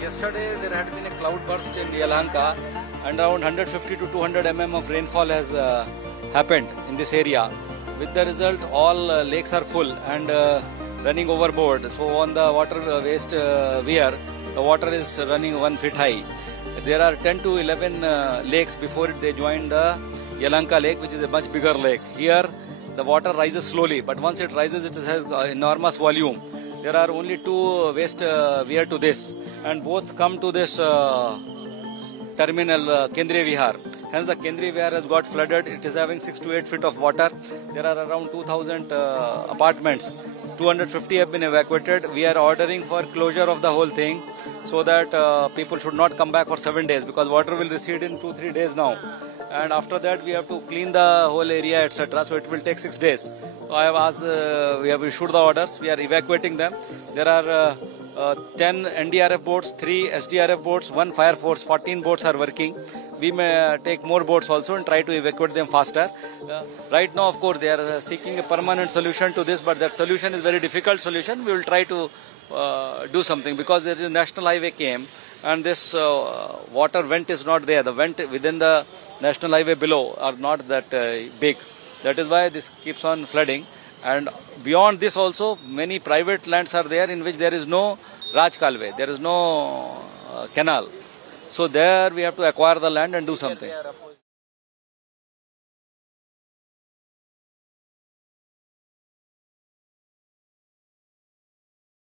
Yesterday there had been a cloudburst in Yelahanka and around 150 to 200 mm of rainfall has happened in this area. With the result, all lakes are full and running overboard. So on the water waste weir, the water is running 1 feet high. There are 10 to 11 lakes before they join the Yelahanka lake, which is a much bigger lake. Here the water rises slowly, but once it rises, it has enormous volume. There are only 2 waste weir to this, and both come to this terminal Kendriya Vihar. Hence the Kendriya Vihar has got flooded. It is having 6 to 8 feet of water. There are around 2,000 apartments. 250 have been evacuated. We are ordering for closure of the whole thing so that people should not come back for 7 days, because water will recede in 2-3 days now. And after that we have to clean the whole area, etc. So it will take 6 days. So I have asked, we have issued the orders. We are evacuating them. There are 10 NDRF boats, 3 SDRF boats, 1 fire force, 14 boats are working. We may take more boats also and try to evacuate them faster. Right now, of course, they are seeking a permanent solution to this, but that solution is very difficult solution. We will try to do something, because there is a national highway came and this water vent is not there. The vent within the national highway below are not that big. That is why this keeps on flooding. And beyond this also, many private lands are there in which there is no Raj Kalve, there is no canal. So there we have to acquire the land and do something.